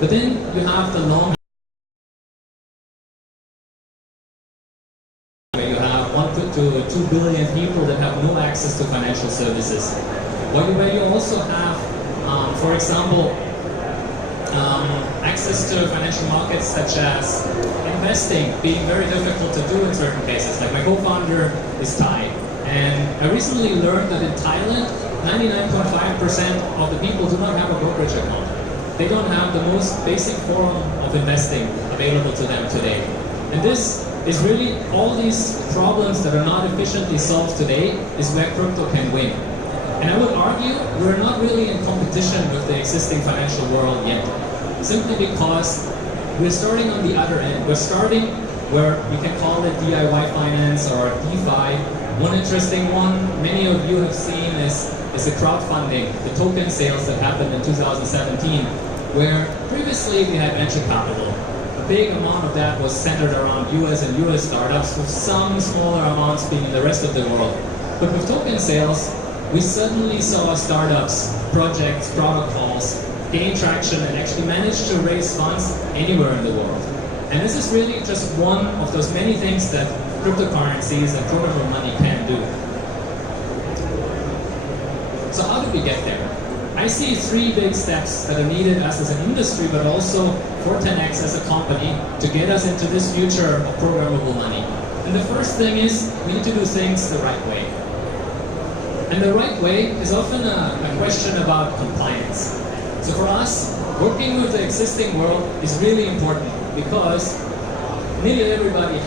But then you have the long where you have 1 to 2 billion people that have no access to financial services. Where you also have, for example, access to financial markets such as investing being very difficult to do in certain cases. Like my co-founder is Thai, and I recently learned that in Thailand, 99.5% of the people do not have a brokerage account. They don't have the most basic form of investing available to them today. And this is really all these problems that are not efficiently solved today is where crypto can win. And I would argue we're not really in competition with the existing financial world yet, simply because we're starting on the other end. We're starting where you can call it DIY finance or DeFi. One interesting one many of you have seen is the crowdfunding, the token sales that happened in 2017, where previously we had venture capital. A big amount of that was centered around US and US startups, with some smaller amounts being in the rest of the world. But with token sales, we suddenly saw startups, projects, protocols gain traction and actually manage to raise funds anywhere in the world. And this is really just one of those many things that cryptocurrencies and programmable money can do. So how do we get there? I see 3 big steps that are needed us as an industry, but also for TenX as a company to get us into this future of programmable money. And the first thing is we need to do things the right way. And the right way is often a question about compliance. So for us, working with the existing world is really important because nearly everybody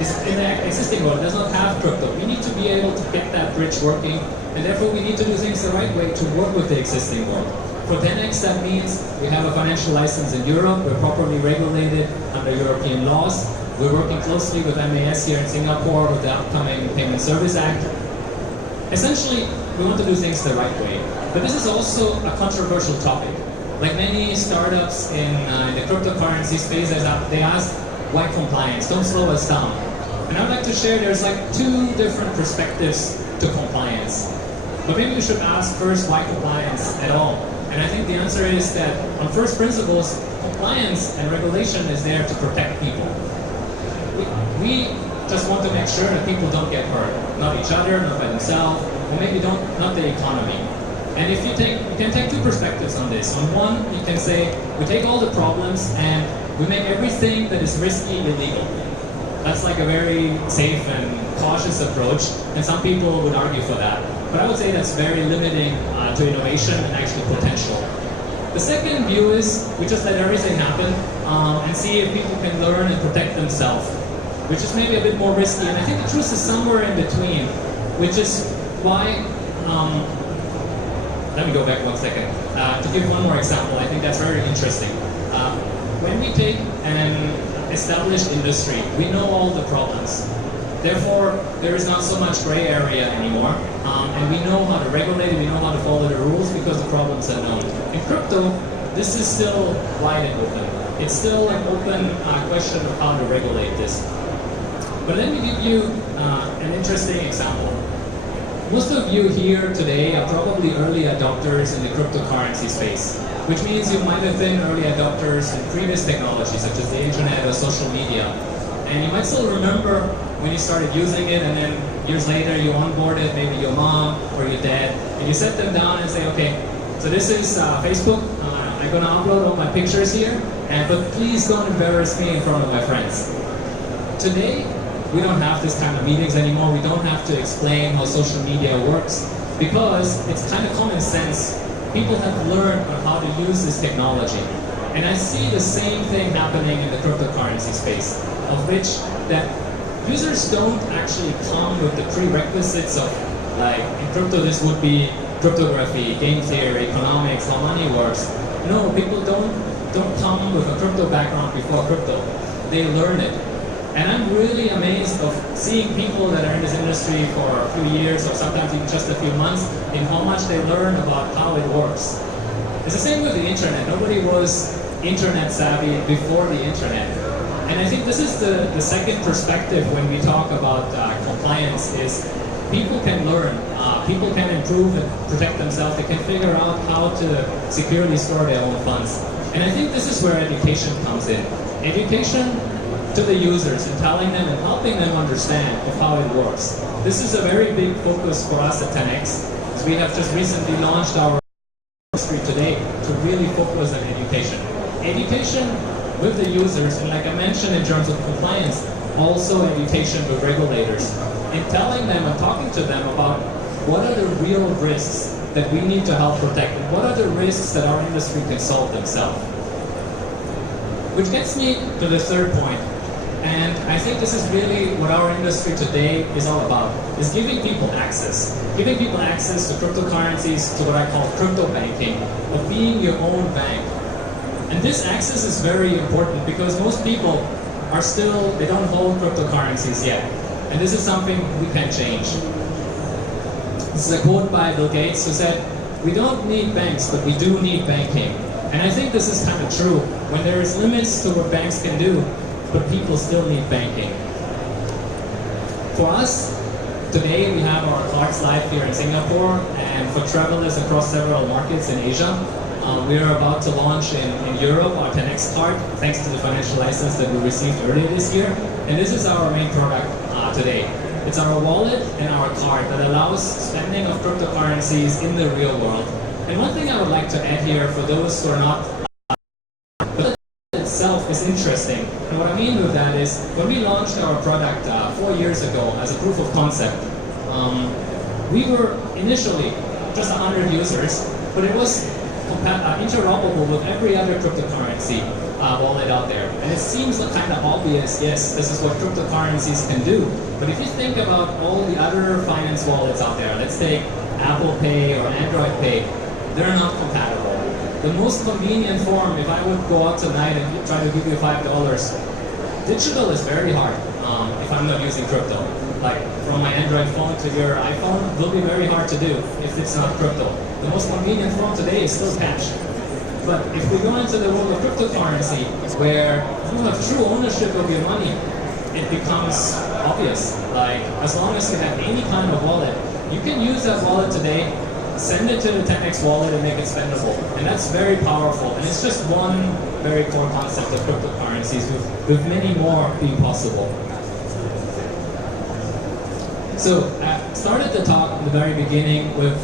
is in the existing world does not have crypto. We need to be able to get that bridge working, and therefore we need to do things the right way to work with the existing world. For TenX, that means we have a financial license in Europe, we're properly regulated under European laws, we're working closely with MAS here in Singapore with the upcoming Payment Service Act. Essentially, we want to do things the right way. But this is also a controversial topic. Like many startups in the cryptocurrency space, they ask, why compliance? Don't slow us down. And I'd like to share there's like 2 different perspectives to compliance. But maybe we should ask first, why compliance at all? And I think the answer is that on first principles, compliance and regulation is there to protect people. We just want to make sure that people don't get hurt. Not each other, not by themselves, or maybe not the economy. And if you can take 2 perspectives on this. On one, you can say, we take all the problems and we make everything that is risky illegal. That's like a very safe and cautious approach, and some people would argue for that. But I would say that's very limiting to innovation and actually potential. The second view is, we just let everything happen and see if people can learn and protect themselves, which is maybe a bit more risky. And I think the truth is somewhere in between, which is why let me go back 1 second. To give one more example, I think that's very interesting. When we take an established industry, we know all the problems. Therefore, there is not so much gray area anymore. And we know how to regulate it, we know how to follow the rules because the problems are known. In crypto, this is still wide and open. It's still an open question of how to regulate this. But let me give you an interesting example. Most of you here today are probably early adopters in the cryptocurrency space, which means you might have been early adopters in previous technologies such as the internet or social media. And you might still remember when you started using it, and then years later you onboarded maybe your mom or your dad, and you set them down and say, okay, so this is Facebook, I'm gonna upload all my pictures here, but please don't embarrass me in front of my friends. Today, we don't have this kind of meetings anymore. We don't have to explain how social media works because it's kind of common sense. People have learned on how to use this technology. And I see the same thing happening in the cryptocurrency space, of which that users don't actually come with the prerequisites of, like, in crypto this would be cryptography, game theory, economics, how money works. No, people don't come with a crypto background before crypto. They learn it. And I'm really amazed of seeing people that are in this industry for a few years or sometimes even just a few months in how much they learn about how it works. It's the same with the internet. Nobody was internet savvy before the internet. And I think this is the second perspective when we talk about compliance is people can learn, people can improve and protect themselves, they can figure out how to securely store their own funds. And I think this is where education comes in. Education to the users and telling them and helping them understand of how it works. This is a very big focus for us at TenX, as we have just recently launched our industry today to really focus on education. Education with the users, and like I mentioned in terms of compliance, also education with regulators, in telling them and talking to them about what are the real risks that we need to help protect, and what are the risks that our industry can solve themselves. Which gets me to the third point. And I think this is really what our industry today is all about, is giving people access. Giving people access to cryptocurrencies, to what I call crypto banking, of being your own bank. And this access is very important because most people are still, they don't hold cryptocurrencies yet. And this is something we can change. This is a quote by Bill Gates who said, "We don't need banks, but we do need banking." And I think this is kind of true. When there is limits to what banks can do, but people still need banking. For us, today we have our cards live here in Singapore, and for travelers across several markets in Asia, we are about to launch in Europe our TenX card, thanks to the financial license that we received earlier this year. And this is our main product today. It's our wallet and our card that allows spending of cryptocurrencies in the real world. And one thing I would like to add here for those who are not, the itself is interesting. And what I mean with that is, when we launched our product 4 years ago as a proof of concept, we were initially just 100 users, but it was interoperable with every other cryptocurrency wallet out there. And it seems kind of obvious, yes, this is what cryptocurrencies can do. But if you think about all the other finance wallets out there, let's take Apple Pay or Android Pay, they're not compatible. The most convenient form, if I would go out tonight and try to give you $5, digital is very hard if I'm not using crypto. Like from my Android phone to your iPhone, will be very hard to do if it's not crypto. The most convenient form today is still cash. But if we go into the world of cryptocurrency, where you have true ownership of your money, it becomes obvious. Like, as long as you have any kind of wallet, you can use that wallet today, send it to the TenX wallet and make it spendable. And that's very powerful. And it's just one very core concept of cryptocurrencies, with many more being possible. So I started the talk in the very beginning with,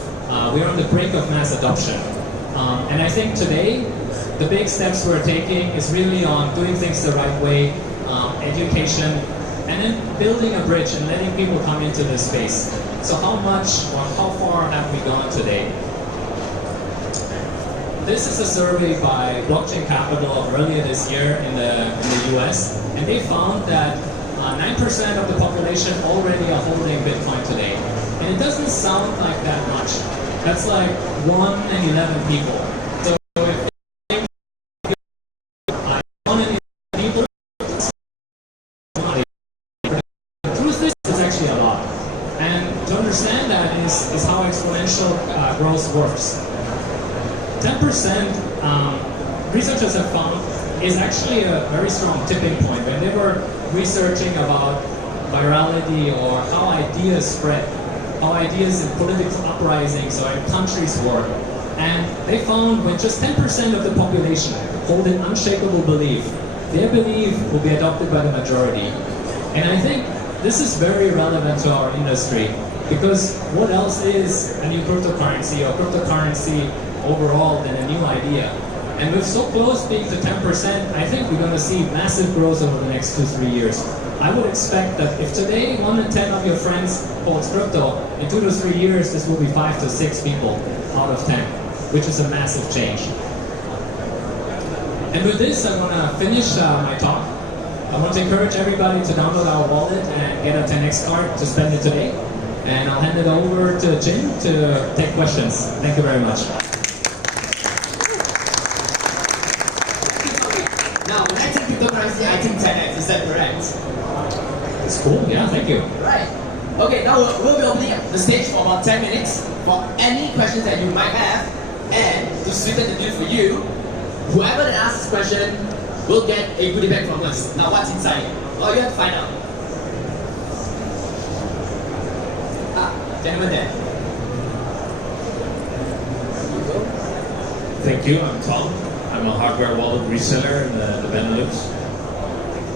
we're on the brink of mass adoption. And I think today, the big steps we're taking is really on doing things the right way, education, and then building a bridge and letting people come into this space. So how much or how far have we gone today? This is a survey by Blockchain Capital earlier this year in the US, and they found that 9% of the population already are holding Bitcoin today. And it doesn't sound like that much. That's like 1 in 11 people. So if 1 in 11 people, the truth is, it's actually a lot. And to understand that is how exponential growth works. 10%, researchers have found, is actually a very strong tipping point. When they were researching about virality or how ideas spread, how ideas in political uprisings or in countries work. And they found when just 10% of the population hold an unshakable belief, their belief will be adopted by the majority. And I think this is very relevant to our industry, because what else is a new cryptocurrency or cryptocurrency overall than a new idea? And with so close being to 10%, I think we're going to see massive growth over the next 2-3 years. I would expect that if today 1 in 10 of your friends holds crypto, in 2 to 3 years this will be 5 to 6 people out of 10, which is a massive change. And with this, I'm going to finish my talk. I want to encourage everybody to download our wallet and get a TenX card to spend it today. And I'll hand it over to Jim to take questions. Thank you very much. Now, when I think cryptocurrency, I think TenX. Is that correct? It's cool. Yeah, thank you. Right. Okay, now we'll be opening up the stage for about 10 minutes for any questions that you might have. And to sweeten the deal for you, whoever that asks this question will get a goodie bag from us. Now, what's inside? Well, you have to find out. Gentleman there. Thank you, I'm Tom. I'm I'm a hardware wallet reseller in the Benelux.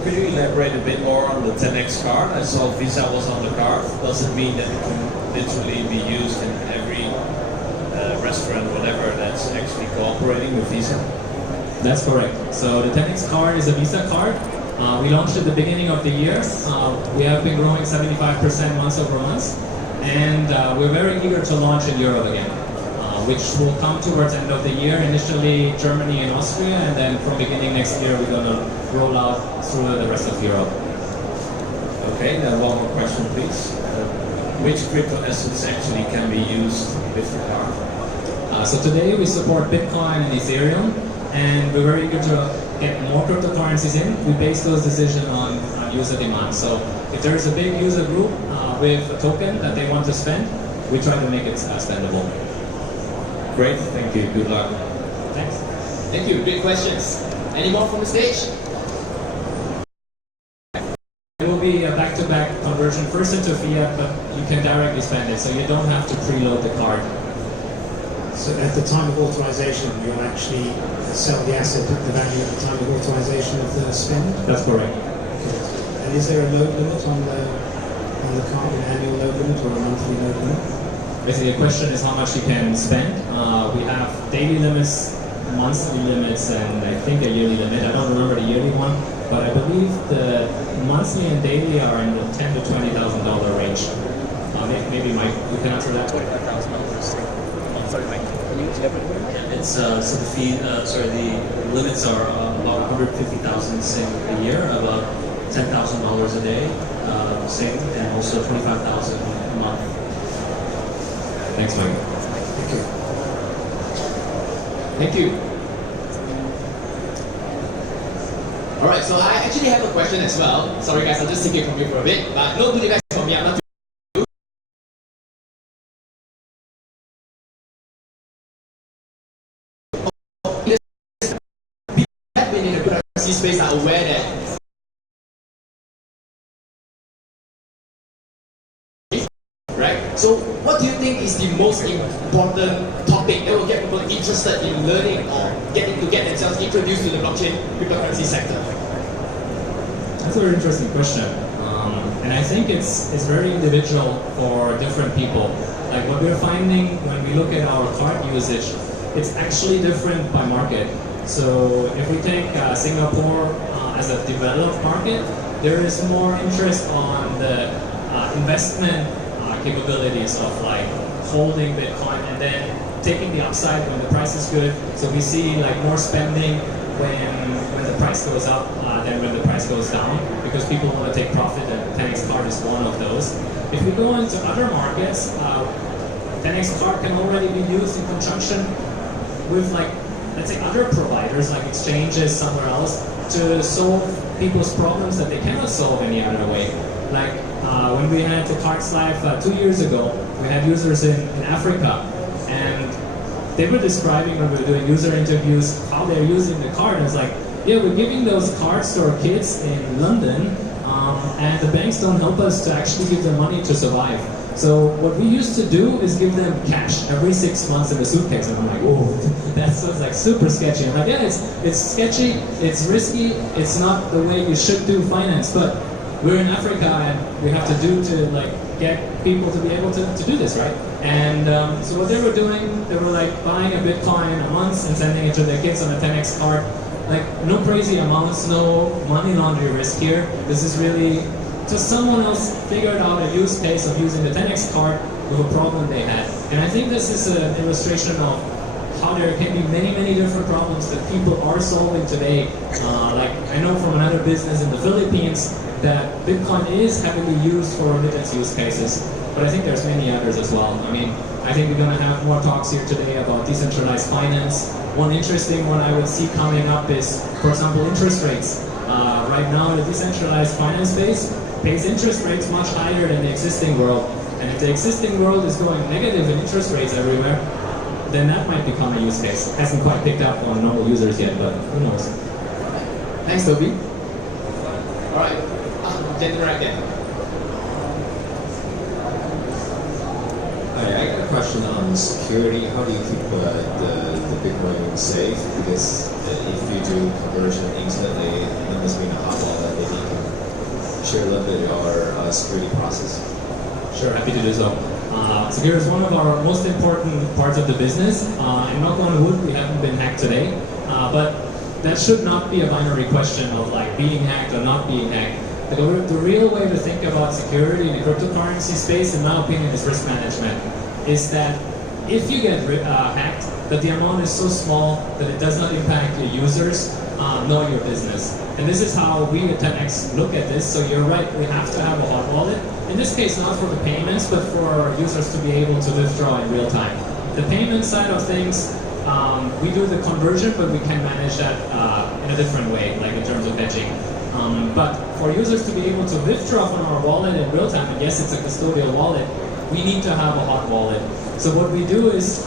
Could you elaborate a bit more on the TenX card? I saw Visa was on the card. Does it mean that it can literally be used in every restaurant, whatever, that's actually cooperating with Visa? That's correct. So the TenX card is a Visa card. We launched at the beginning of the year. We have been growing 75% month over month. And we're very eager to launch in Europe again, which will come towards end of the year. Initially Germany and Austria, and then from beginning next year we're going to roll out through the rest of Europe. Okay, then one more question please. Which crypto assets actually can be used with the card? So today we support Bitcoin and Ethereum, and we're very eager to get more cryptocurrencies in. We base those decisions on user demand. So if there is a big user group with a token that they want to spend, we try to make it spendable. Great, thank you. Good luck. Thanks. Thank you. Great questions. Any more from the stage? It will be a back-to-back conversion, first into fiat, but you can directly spend it, so you don't have to preload the card. So at the time of authorization, you'll actually sell the asset at the value at the time of authorization of the spend? That's correct. Okay. And is there a load limit on the card, an annual load limit or a monthly load limit? Basically, the question is how much you can spend. We have daily limits, monthly limits, and I think a yearly limit. I don't remember the yearly one, but I believe the monthly and daily are in the $10,000 to $20,000 range. Maybe Mike, you can answer that. $25,000. Sorry, Mike. Can you elaborate? It's so the fee. The limits are about 150,000 a year, about $10,000 a day, same, and also 25,000 a month. Thanks, Mike. Thank you. Thank you. Alright, so I actually have a question as well. Sorry guys, I'll just take it from you for a bit. But no good advice from me, I'm not people have been in the cryptocurrency space are aware that right? So what do you think is the most important topic that will get people interested in learning or getting to get themselves introduced to the blockchain cryptocurrency sector? That's a very interesting question. And I think it's very individual for different people. Like what we're finding when we look at our card usage, it's actually different by market. So if we take Singapore as a developed market, there is more interest on the investment capabilities of like holding Bitcoin and then taking the upside when the price is good. So we see like more spending when the price goes up than when the price goes down, because people want to take profit, and TenX card is one of those. If we go into other markets, TenX card can already be used in conjunction with like, let's say, other providers like exchanges somewhere else to solve people's problems that they cannot solve any other way. Like when we had the Cards Live 2 years ago, we had users in Africa, and they were describing when we were doing user interviews how they're using the card. And it's like, yeah, we're giving those cards to our kids in London, and the banks don't help us to actually give them money to survive. So what we used to do is give them cash every 6 months in a suitcase. And I'm like, whoa, that sounds like super sketchy. I'm like, yeah, it's sketchy, it's risky, it's not the way you should do finance, but we're in Africa and we have to do to like get people to be able to do this, right? And so what they were doing, they were like buying a Bitcoin a month and sending it to their kids on a TenX card. Like no crazy amounts, no money laundering risk here. This is really just someone else figured out a use case of using the TenX card with a problem they had. And I think this is an illustration of how there can be many, many different problems that people are solving today. Like I know from another business in the Philippines that Bitcoin is heavily used for remittance use cases, but I think there's many others as well. I mean, I think we're going to have more talks here today about decentralized finance. One interesting one I would see coming up is, for example, interest rates. Right now, the decentralized finance space pays interest rates much higher than the existing world. And if the existing world is going negative in interest rates everywhere, then that might become a use case. Hasn't quite picked up on normal users yet, but who knows. Thanks, Toby. All right, gentleman right there. Hi, I got a question on security. How do you keep the Bitcoin safe? Because if you do conversion instantly, it must be in a hot wallet. Maybe you can share a little bit of our security process. Sure, happy to do so. Security is one of our most important parts of the business. And knock on wood, we haven't been hacked today. But that should not be a binary question of like being hacked or not being hacked. The real way to think about security in the cryptocurrency space, in my opinion, is risk management. Is that if you get hacked, that the amount is so small that it does not impact your users nor your business. And this is how we at TenX look at this. So you're right, we have to have a hot wallet. In this case, not for the payments, but for our users to be able to withdraw in real time. The payment side of things, we do the conversion, but we can manage that in a different way, like in terms of hedging. But for users to be able to withdraw from our wallet in real time, and yes, it's a custodial wallet, we need to have a hot wallet. So what we do is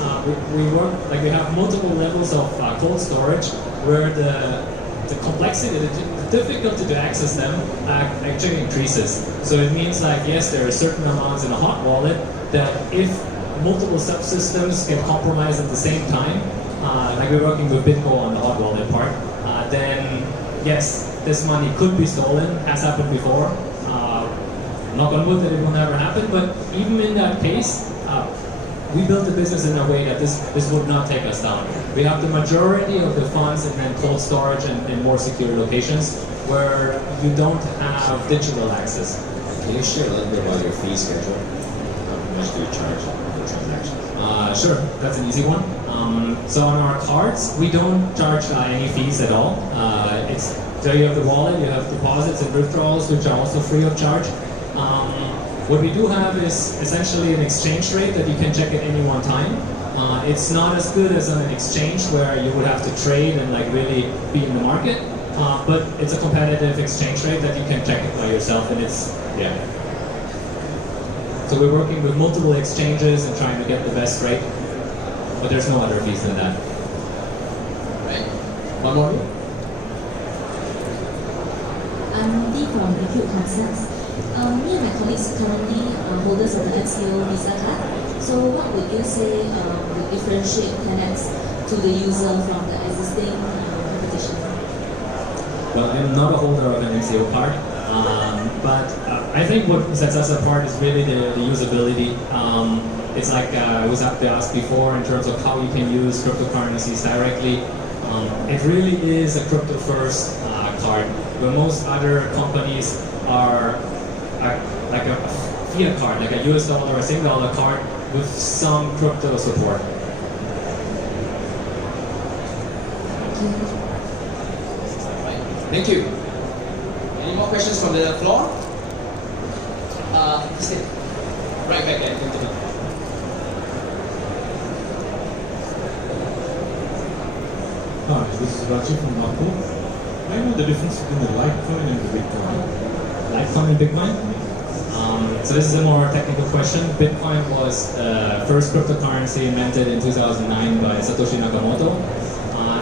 we work, like we have multiple levels of cold storage where the complexity, the difficulty to access them actually increases. So it means like, yes, there are certain amounts in a hot wallet that if multiple subsystems get compromised at the same time, like we're working with Bitco on the hot wallet part, then yes, this money could be stolen, has happened before. Knock on wood that it will never happen, but even in that case, we built the business in a way that this would not take us down. We have the majority of the funds in then cold storage and in more secure locations where you don't have digital access. Can you share a little bit about your fee schedule? How much do you charge for transactions? Sure, that's an easy one. So on our cards, we don't charge any fees at all. So you have the wallet, you have deposits and withdrawals, which are also free of charge. What we do have is essentially an exchange rate that you can check at any one time. It's not as good as an exchange where you would have to trade and like really be in the market, but it's a competitive exchange rate that you can check it by yourself, and it's, yeah. So we're working with multiple exchanges and trying to get the best rate, but there's no other fees than that. Right. One more. I'm Dee from Acute Concepts. Me and my colleagues currently are holders of the XCO Visa card. So what would you say would differentiate TenX to the user from the existing competition? Well, I'm not a holder of an XCO card, but I think what sets us apart is really the usability. It's like I was asked before in terms of how you can use cryptocurrencies directly. It really is a crypto-first card, where most other companies are like a fiat card, like a US dollar or a Singapore dollar card with some crypto support. Thank you. Any more questions from the floor? Right back there. Hi, this is Rajiv from Apple. I know the difference between the Litecoin and the Bitcoin. Litecoin and Bitcoin? So this is a more technical question. Bitcoin was the first cryptocurrency invented in 2009 by Satoshi Nakamoto.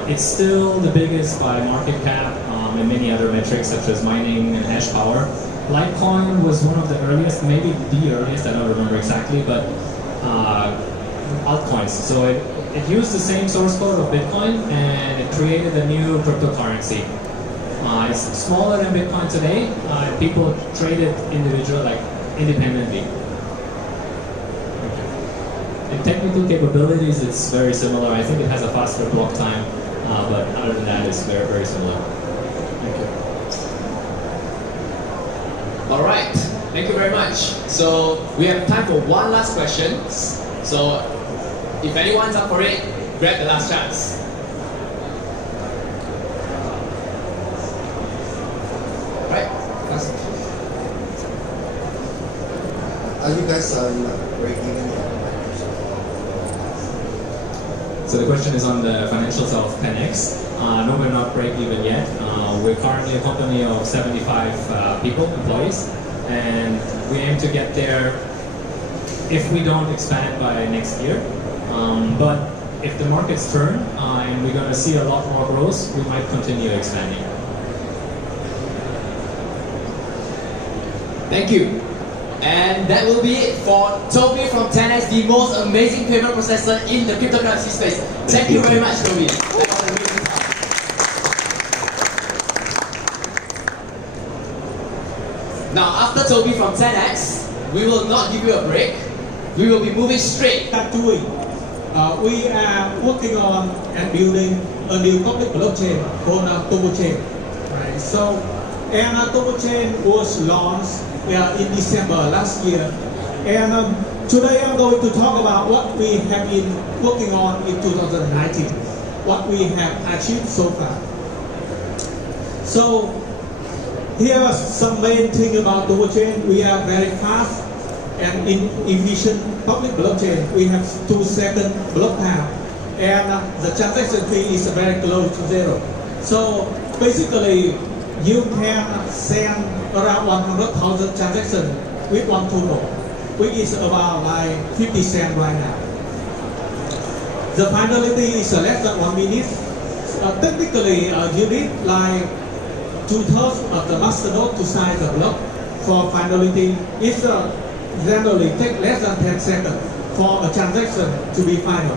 It's still the biggest by market cap and many other metrics such as mining and hash power. Litecoin was one of the earliest, maybe the earliest, I don't remember exactly, but altcoins. So it used the same source code of Bitcoin and it created a new cryptocurrency. It's smaller than Bitcoin today. People trade it independently. In technical capabilities, it's very similar. I think it has a faster block time, but other than that, it's very, very similar. Thank you. All right. Thank you very much. So we have time for one last question. So if anyone's up for it, grab the last chance. Right. Are you guys breaking yet? So the question is on the financials of TenX. No, we're not break even yet. We're currently a company of 75 people, employees, and we aim to get there if we don't expand by next year. But if the markets turn and we're going to see a lot more growth, we might continue expanding. Thank you. And that will be it for Toby from TenX, the most amazing payment processor in the cryptocurrency space. Thank you very much, Toby. That was a really good talk. Now, after Toby from TenX, we will not give you a break. We will be moving straight. Doing. We are working on and building a new public blockchain called Turbo Chain. Right. So, and Turbo Chain was launched in December last year. And today I'm going to talk about what we have been working on in 2019, what we have achieved so far. So, here are some main things about Turbo Chain. We are very fast and efficient public blockchain. We have 2 second block time, and the transaction fee is very close to zero. So basically, you can send around 100,000 transactions with one turbo, which is about like 50 cents right now. The finality is less than 1 minute. Technically, you need like 2/3 of the masternode to sign the block for finality. It's generally take less than 10 seconds for a transaction to be final.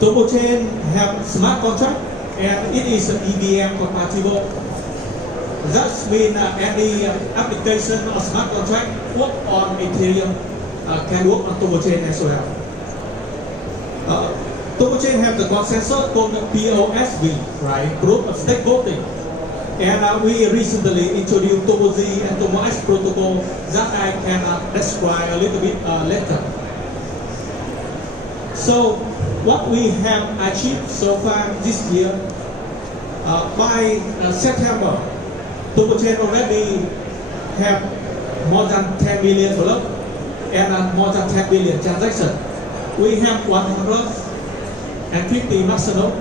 Turbo Chain have smart contract and it is EVM compatible. That means any application or smart contract work on Ethereum can work on Turbo Chain as well. Turbo Chain have the consensus called POSV, right? Proof of stake voting. And we recently introduced Turbo Z and Turbo X protocol that I can describe a little bit later. So, what we have achieved so far this year, by September, Turbo Chain already have more than 10 million blocks and more than 10 billion transactions. We have 150 masternode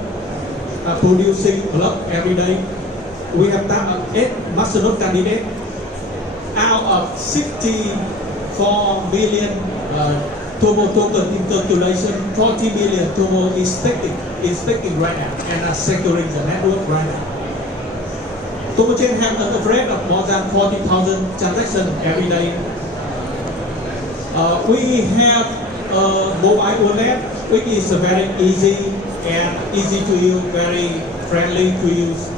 producing block every day. We have 8 masternode candidates. Out of 64 million Turbo token in calculation, 40 million Turbo is staking right now and are securing the network right now. Turbo Chain have an average of more than 40,000 transactions every day. We have a mobile wallet, which is very easy to use, very friendly to use.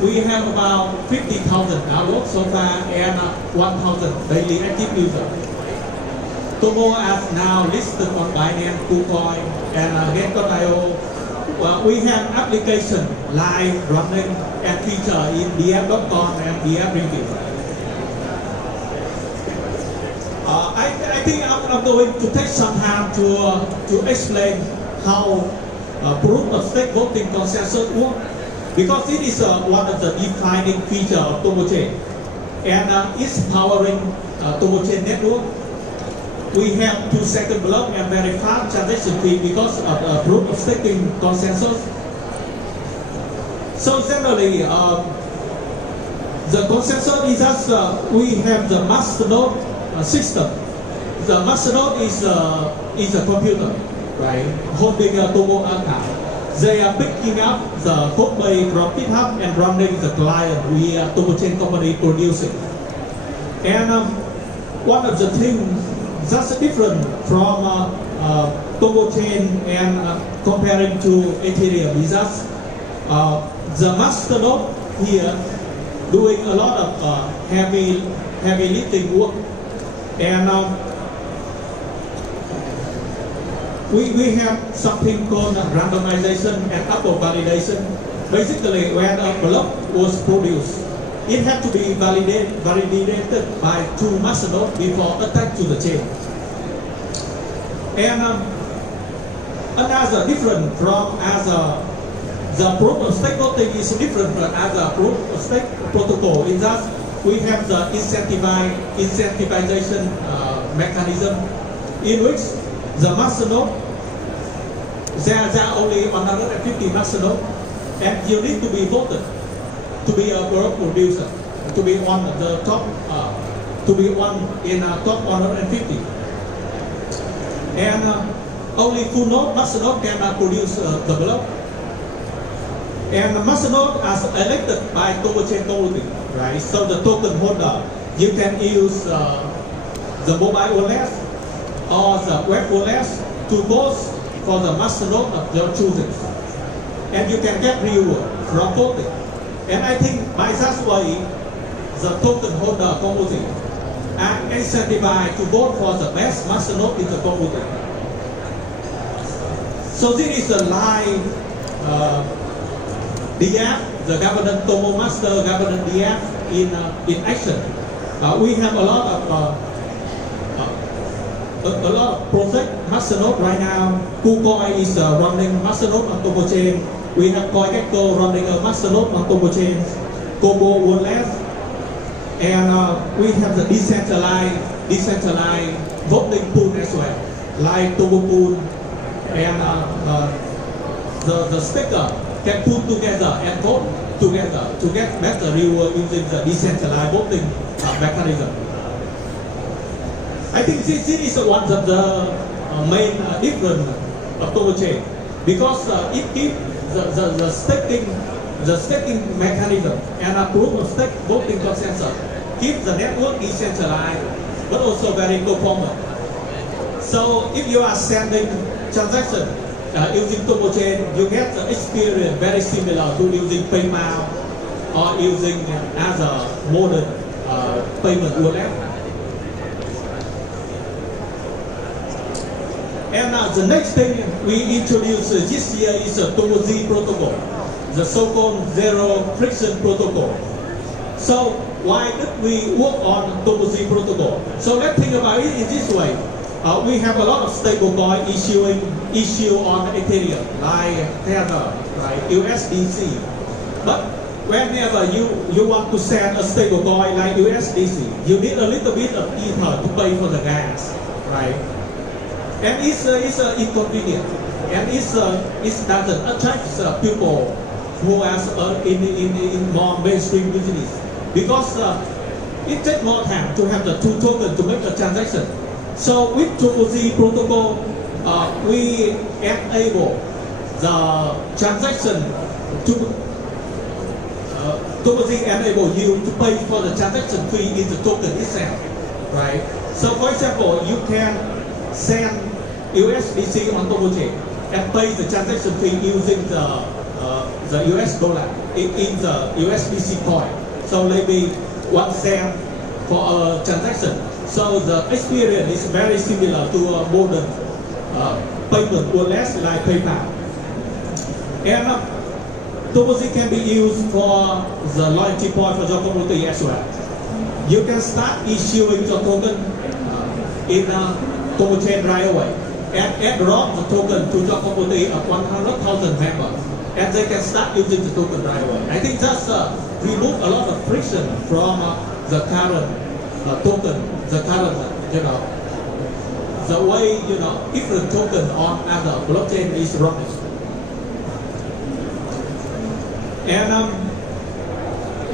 We have about 50,000 downloads so far and 1,000 daily active users. Turbo is now listed on Binance, KuCoin, and Get.io. We have application live running and feature in df.com and df review. I think I'm going to take some time to explain how proof of stake voting consensus works. Because it is one of the defining features of Turbo Chain, and it's powering Turbo Chain network. We have 2 second block and very fast transaction fee because of proof of staking consensus. So generally, the consensus is that we have the masternode system. The masternode is a computer, right, holding a Turbo account. They are picking up the code base from GitHub and running the client we are Turbo Chain company producing. And one of the things that's different from Turbo Chain and comparing to Ethereum is that the masternode here doing a lot of heavy lifting work, and we have something called randomization and upper validation. Basically, when a block was produced, it had to be validated by 2 masternodes before attached to the chain. And another different from the proof of stake voting is different from other proof of stake protocol in that we have the incentivization mechanism in which the masternode, there are only 150 masternodes, and you need to be voted to be a block producer, to be on the top, to be one in top 150. And only full node masternode can produce the block. And the masternode is elected by Turbo Chain community, right? So the token holder you can use the mobile wallet or the web wallet to vote for the masternode of your choosing. And you can get reward from voting. And I think by that way, the token holder community are incentivized to vote for the best masternode in the community. So this is the live DApp, the governance Tomo Master governance DApp in action. We have a lot of project masternode right now. KuCoin is running masternode on Tomo chain. We have CoinGecko running a masternode on Tomo chain. Kobo wallet, and we have the decentralized voting pool as well, like Tomo pool, and the speaker can put together and vote together to get better reward using the decentralized voting mechanism. I think this is one of the main difference of Tomo chain, because it gives the staking mechanism and a proof of stake voting consensus keep the network decentralized but also very performant. So if you are sending transaction using Tomo chain, you get the experience very similar to using PayPal or using other modern payment wallet. And the next thing we introduced this year is the Tomo Z protocol, the so-called zero friction protocol. So why did we work on Tomo Z protocol? So let's think about it in this way. We have a lot of stablecoin issue on Ethereum, like Tether, like USDC. But whenever you want to send a stablecoin like USDC, you need a little bit of Ether to pay for the gas, right? And it's inconvenient, and it doesn't attract people who are in more mainstream business, because it takes more time to have the two tokens to make a transaction. So with Tomo Z protocol, we enable the transaction to Tomo Z enable you to pay for the transaction fee in the token itself, right? So for example, you can send USDC on Tomo chain and pay the transaction fee using the US dollar in the USDC coin. So maybe 1 cent for a transaction. So the experience is very similar to a modern payment wallet like PayPal. And Tomo Z can be used for the loyalty point for the community as well. You can start issuing the token in Tomo chain right away and add the token to the community of 100,000 members, and they can start using the token right away. I think that's remove a lot of friction from the current token, the current the way different token on other blockchain is running. And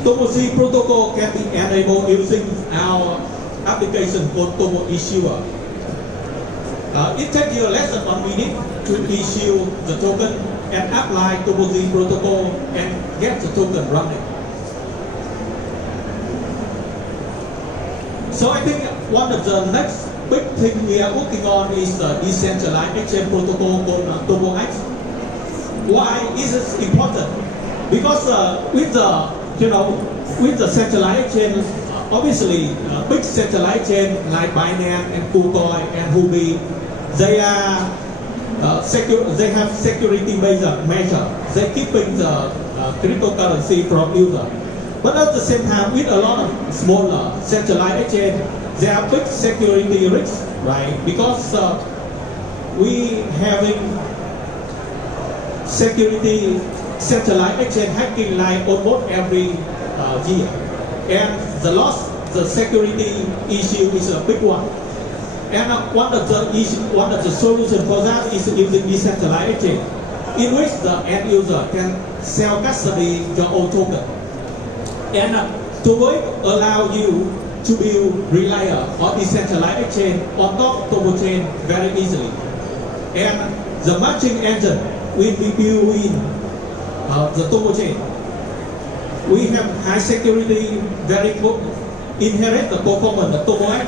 Tomo Z protocol can be enabled using our application called Tomo Issuer. It takes you less than 1 minute to issue the token and apply Tomo Z protocol and get the token running. So I think one of the next big thing we are working on is the decentralized exchange protocol called TenX. Why is this important? Because with the centralized exchange, obviously big centralized chain like Binance and KuCoin and Huobi, they have security measure. They keeping the cryptocurrency from user. But at the same time, with a lot of smaller centralized exchange, there are big security risks, right? Because we having security centralized exchange hacking like almost every year, and the security issue is a big one. And one of the solutions for that is using decentralized exchange, in which the end user can self-custody your own token. And to allow you to build reliable or decentralized exchange on top of Tomo chain very easily. And the matching engine will be built in the Tomo chain. We have high security, very inherit the performance of TurboX,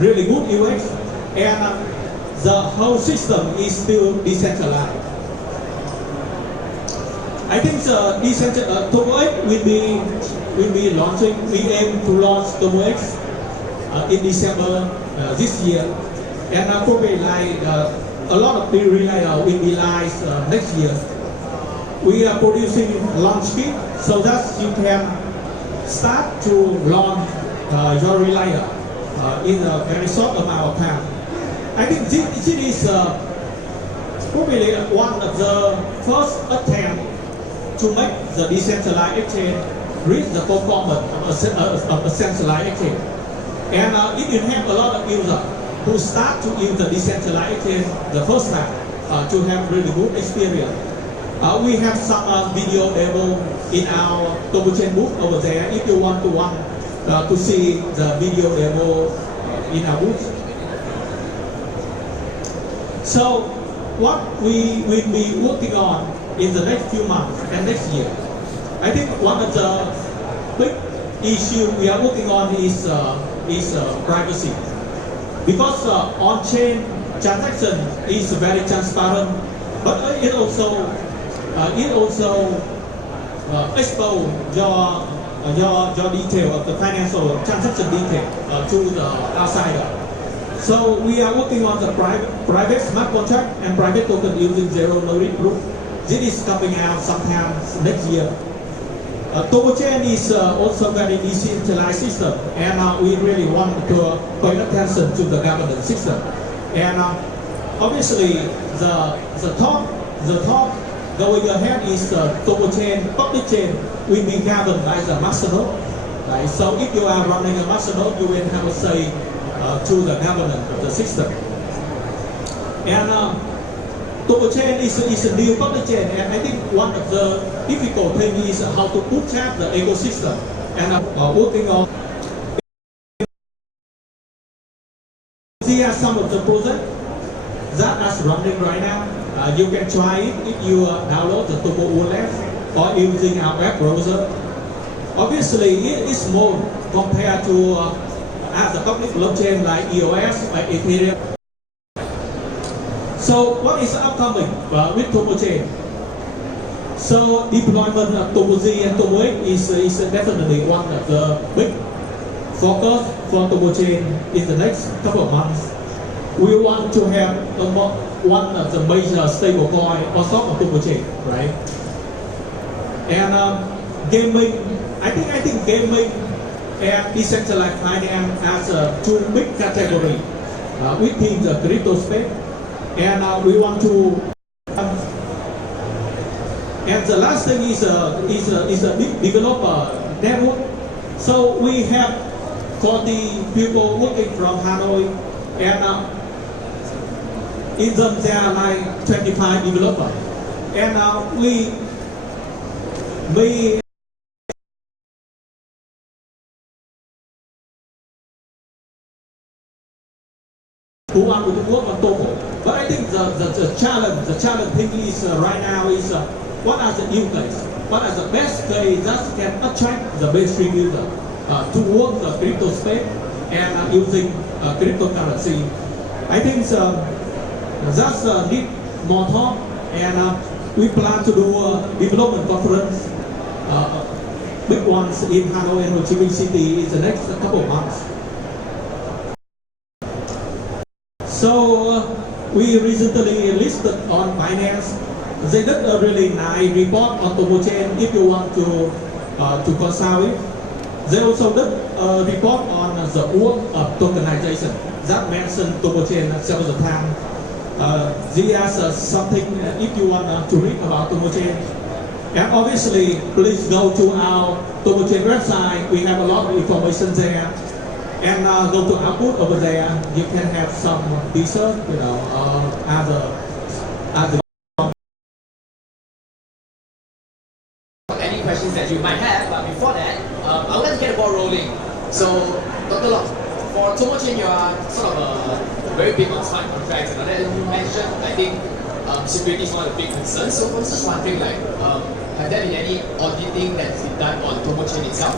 really good UX, and the whole system is still decentralized. I think the TurboX will be launching. We aim to launch TurboX in December this year, and probably like a lot of people will be live next year. We are producing launch kit so that you can start to launch your relayer in a very short amount of time. I think this is probably one of the first attempt to make the decentralized exchange reach the performance of a centralized exchange. And if you have a lot of users who start to use the decentralized exchange the first time to have really good experience. We have some video demo in our TurboChain booth over there if you want to see the video demo in our booth. So what we will be working on in the next few months and next year, I think one of the big issues we are working on is privacy. Because on-chain transaction is very transparent, but it also expose your detail of the financial transaction detail to the outsider. So we are working on the private smart contract and private token using zero-knowledge proof. This is coming out sometime next year. TurboChain is also very decentralized system, and we really want to pay attention to the governance system. And obviously, the top going ahead is TurboChain public chain will be governed by the masternode. Right? So if you are running a masternode, you will have a say to the governance of the system. And TurboChain is a new public chain, and I think one of the difficult things is how to bootstrap the ecosystem. And working on. Here are some of the projects that are running right now. You can try it if you download the Turbo Wallet or using our web browser. Obviously, it is small compared to other public blockchain like EOS or Ethereum. So what is upcoming with TurboChain? So deployment of TurboZ and TurboX is definitely one of the big focus for TurboChain in the next couple of months. We want to have one of the major stablecoin on top of TurboChain, right? And gaming, I think gaming and decentralized finance as two big categories within the crypto space. And we want to, and the last thing is a big developer network. So we have 40 people working from Hanoi, and in them there are like 25 developers. And we who want to work on Turbo. But I think the challenge thing is right now is what are the use cases? What are the best ways that can attract the mainstream user to work the crypto space and using cryptocurrency? I think that's need more talk, and we plan to do a development conference, big ones in Hanoi and Ho Chi Minh City in the next couple of months. So we recently listed on Binance. They did a really nice report on TurboChain if you want to consult it. They also did a report on the work of tokenization that mentioned TurboChain several times. There's something if you want to read about TurboChain. And obviously, please go to our TurboChain website. We have a lot of information there. And go to our booth over there. You can have some research, other. Any questions that you might have, but before that, I would like to get the ball rolling. So, Dr. Locke, for TurboChain, you are sort of very big on smart contracts, and that you mentioned, I think security is one of the big concerns. So, I was just wondering, have there been any auditing that's been done on TurboChain itself?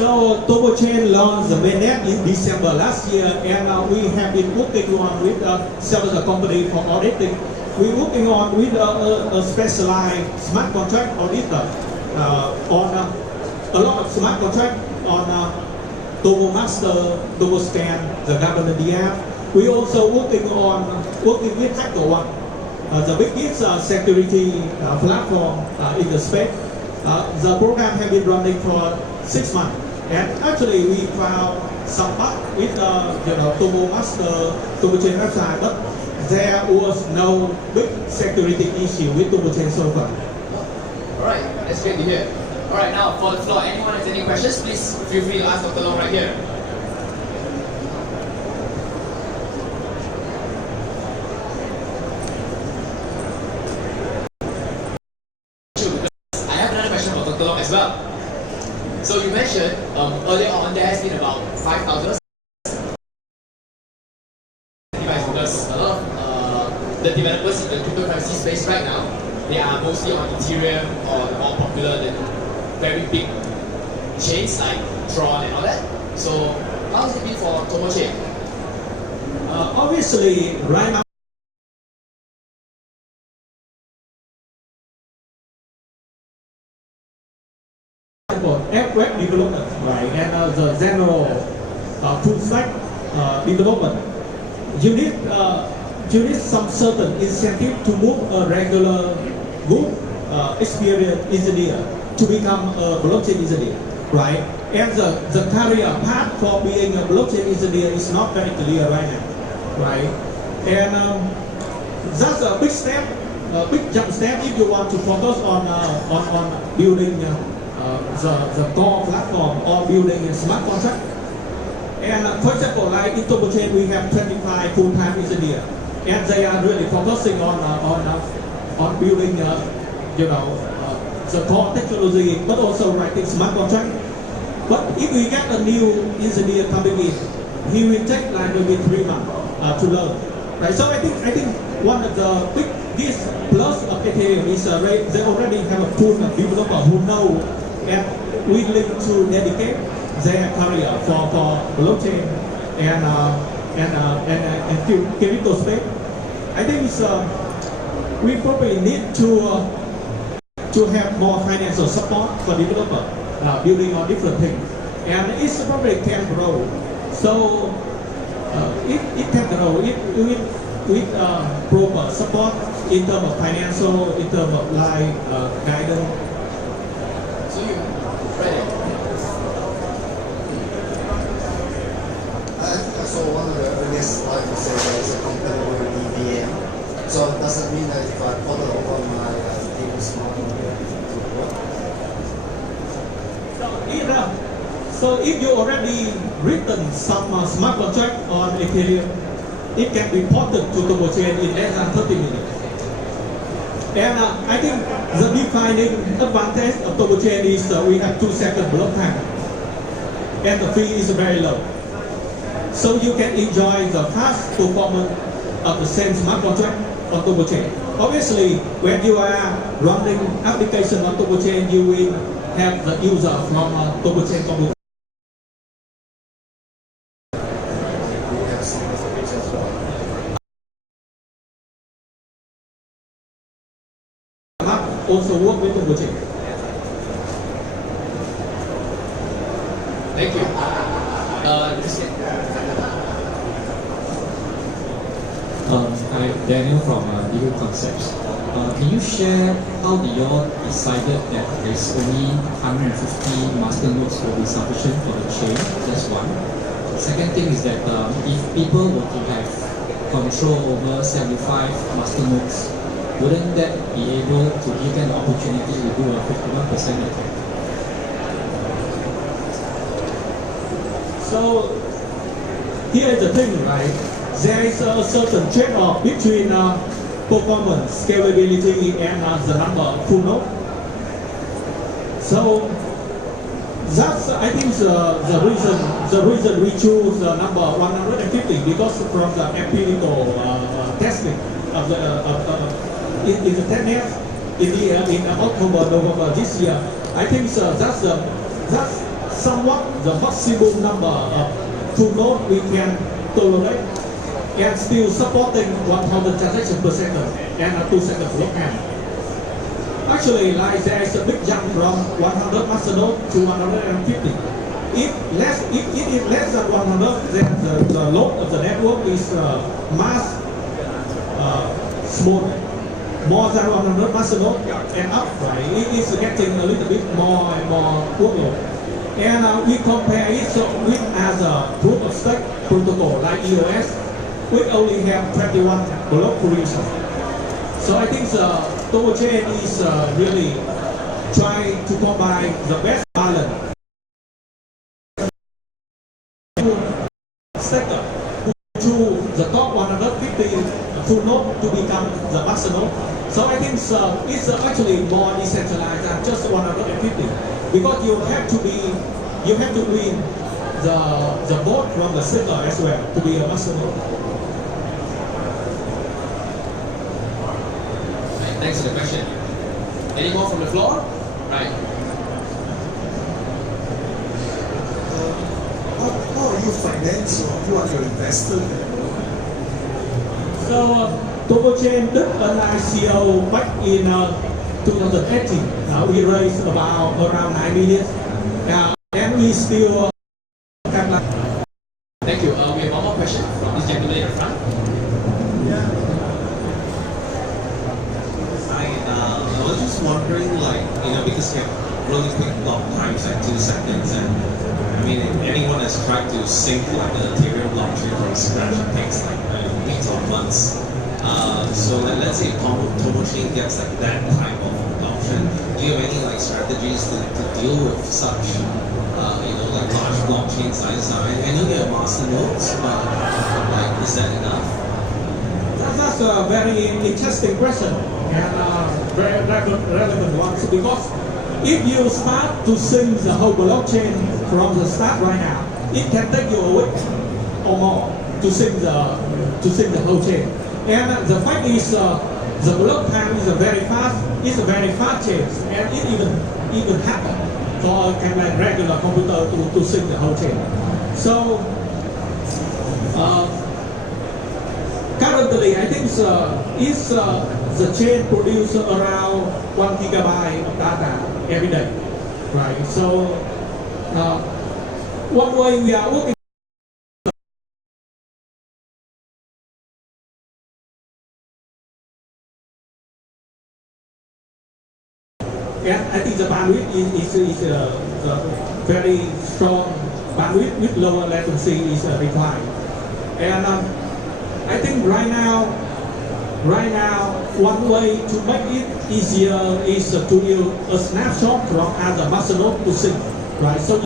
So Turbo Chain launched the mainnet in December last year, and we have been working on with several companies for auditing. We're working on with a specialized smart contract auditor on a lot of smart contract on Turbo Master, Turbo Scan, the government app. We also working with HackerOne, the biggest security platform in the space. The program has been running for 6 months, and actually we found some bug with Turbo Master, Turbo Chain website, but there was no big security issue with Turbo Chain so far. Alright, that's great to hear. Alright, now for the floor, anyone has any questions, please feel free to ask Dr. Long right here. I have another question for Dr. Long as well. So you mentioned earlier on there has been about 5,000 because a lot of the developers in the cryptocurrency space right now, they are mostly on Ethereum or the more popular than very big chains like Tron and all that. So how has it been for Turbo Chain? Obviously, right now, web development, right, and the general full stack development, you need some certain incentive to move a regular good experienced engineer to become a blockchain engineer, right? And the career path for being a blockchain engineer is not very clear right now, right? And that's a big step, a big jump step if you want to focus on building the core platform or building a smart contract. And for example, like in Turbo Chain, we have 25 full-time engineers, and they are really focusing on building, the core technology, but also writing smart contract. But if we get a new engineer coming in, he will take like maybe 3 months to learn, right? So I think one of the biggest plus of Ethereum is they already have a pool of developers who know and willing to dedicate their career for blockchain and crypto space. I think we probably need to have more financial support for developers building on different things, and it's probably can grow. So it can grow with proper support in terms of financial, in terms of like guidance. So you, Friday. I think I saw one of the earliest slides you said there's a compatible EVM. So does it mean that if I put it over my table smart here, it would work? So if you already written some smart contract on Ethereum, it can be ported to Turbo Chain in less than 30 minutes. And I think the defining advantage of Turbo Chain is we have 2-second block time, and the fee is very low. So you can enjoy the fast performance of the same smart contract on Turbo Chain. Obviously, when you are running application on Turbo Chain, you will have the user from Turbo Chain computer. Also work with Turbo Chain. Thank you. I'm Daniel from Legal Concepts. Can you share how did you all decided that there's only 150 master nodes will be sufficient for the chain? That's one. Second thing is that if people were to have control over 75 master nodes, wouldn't that be able to give them the opportunity to do a 51% attack? So here's the thing, right? There is a certain trade-off between performance, scalability, and the number of full nodes. So that's, I think, the reason we choose the number 150, because from the empirical testing of in the TenX in October, November this year, I think that's somewhat the maximum number of full node we can tolerate and still supporting 1,000 transactions per second and a 2-second block time. Actually, like there is a big jump from 100 master node to 150. If it is less than 100, then the load of the network is mass small. More than 100 master node and up, right? It is getting a little bit more and more workload. And we compare it with as a proof of stake protocol like EOS, we only have 21 block creation. So I think the Turbo Chain is really trying to combine the best balance. Staker to the top 150 full node to become the master node. So I think it's actually more decentralized than just 150 because you have to win the vote from the staker as well to be a master node. Thanks for the question. Any more from the floor? Right. How are you finance or who are your investors? So Turbo Chain did an ICO back in 2018. We raised about around 9 million. And we still have like... Thank you. We have one more question from this gentleman in the front. I was just wondering, because you have really quick block times, like 2 seconds, and I mean, anyone has tried to sync like the Ethereum blockchain from scratch, it takes like weeks or months. So let's say Turbo Chain gets like that type of adoption. Do you have any like strategies to deal with such, like large blockchain sizes? I know you have master nodes, but like, is that enough? That's a very interesting question and very relevant one because if you start to sync the whole blockchain from the start right now, it can take you a week or more to sync the whole chain. And the fact is, the block time is very fast. It's a very fast chain, and it even happen for a kind of regular computer to sync the whole chain. So currently, I think the chain produces around 1 gigabyte of data every day, right? So one way we are working. Yeah, I think the bandwidth is a very strong bandwidth with lower latency is required. And I think right now, one way to make it easier is to use a snapshot from as a master node to sync, right? So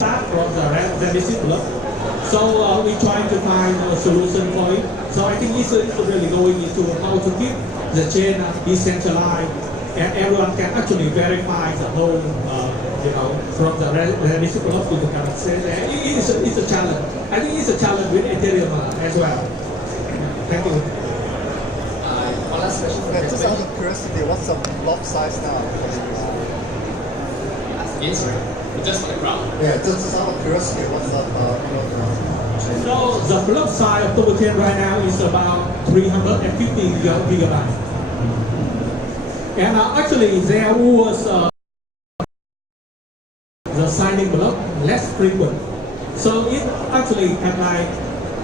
start from the reddish block. So we try to find a solution for it. So I think it's really going into how to keep the chain decentralized, and everyone can actually verify the whole, from the reddish block to the currency. It's a challenge. I think it's a challenge with Ethereum as well. Thank you. One last question. Just out of curiosity, what's the block size now? Just for the crowd. Yeah, just out of curiosity, what's the So the block size of Turbo Chain right now is about 350 gigabytes. And actually there was the signing block less frequent. So it actually can like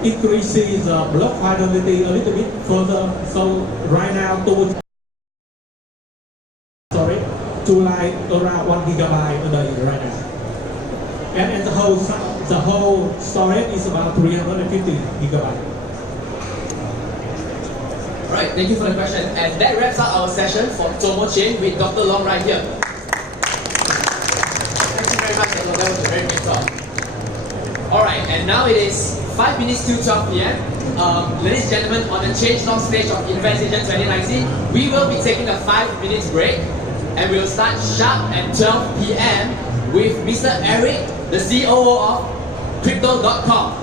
increases the block fidelity a little bit further. So right now Turbo to like around 1 gigabyte a day right now. And the whole storage is about 350 gigabytes. Alright, thank you for the question. And that wraps up our session for Turbo Chain with Dr. Long right here. Thank you very much, Dr. That was a very great talk. Alright, and now it is 5 minutes to 12 p.m. Ladies and gentlemen, on the Changelog stage of Investigation 2019, we will be taking a 5 minutes break and we'll start sharp at 12 p.m. with Mr. Eric, the COO of Crypto.com.